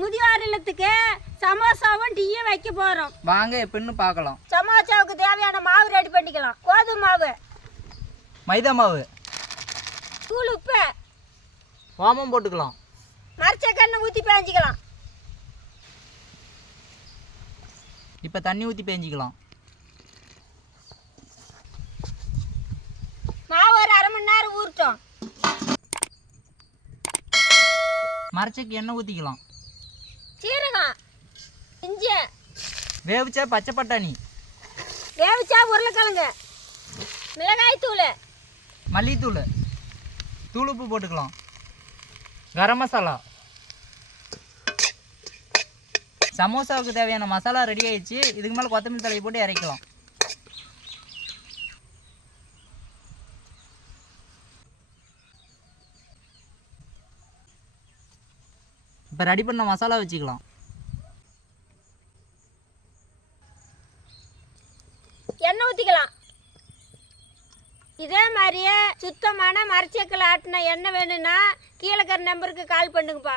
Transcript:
முதியோர் இல்லத்துக்கு சமோசாவும் டீயும் வைக்க போகிறோம். வாங்க எப்படின்னு பார்க்கலாம். சமோசாவுக்கு தேவையான மாவு ரெடி பண்ணிக்கலாம். கோதுமை மாவு, மைதா மாவு, தூள், உப்பு, ஓமம் போட்டுக்கலாம். மரச்சக்கெண்ணெய் ஊற்றி பேஞ்சிக்கலாம். இப்போ தண்ணி ஊற்றி பேஞ்சிக்கலாம். மாவு ஒரு அரை மணி நேரம் ஊறட்டும். மரச்சக்கு எண்ணெய் ஊற்றிக்கலாம். சீரகம், இஞ்சி, வேவிச்சா பச்சை பட்டாணி, வேவிச்சா உருளைக்கிழங்கு, மிளகாய் தூள், மல்லித்தூள், தூள் உப்பு போட்டுக்கலாம். கரம் மசாலா. சமோசாவுக்கு தேவையான மசாலா ரெடி ஆயிடுச்சு. இதுக்கு மேலே கொத்தமல்லி தழையை போட்டு இறக்கலாம். இப்போ ரெடி பண்ண மசாலா வச்சுக்கலாம். எண்ணெய் ஊற்றிக்கலாம். இதே மாதிரியே சுத்தமான மரச்சக்கில் ஆட்டின எண்ணெய் வேணும்னா கீழே இருக்கிற நம்பருக்கு கால் பண்ணுங்கப்பா.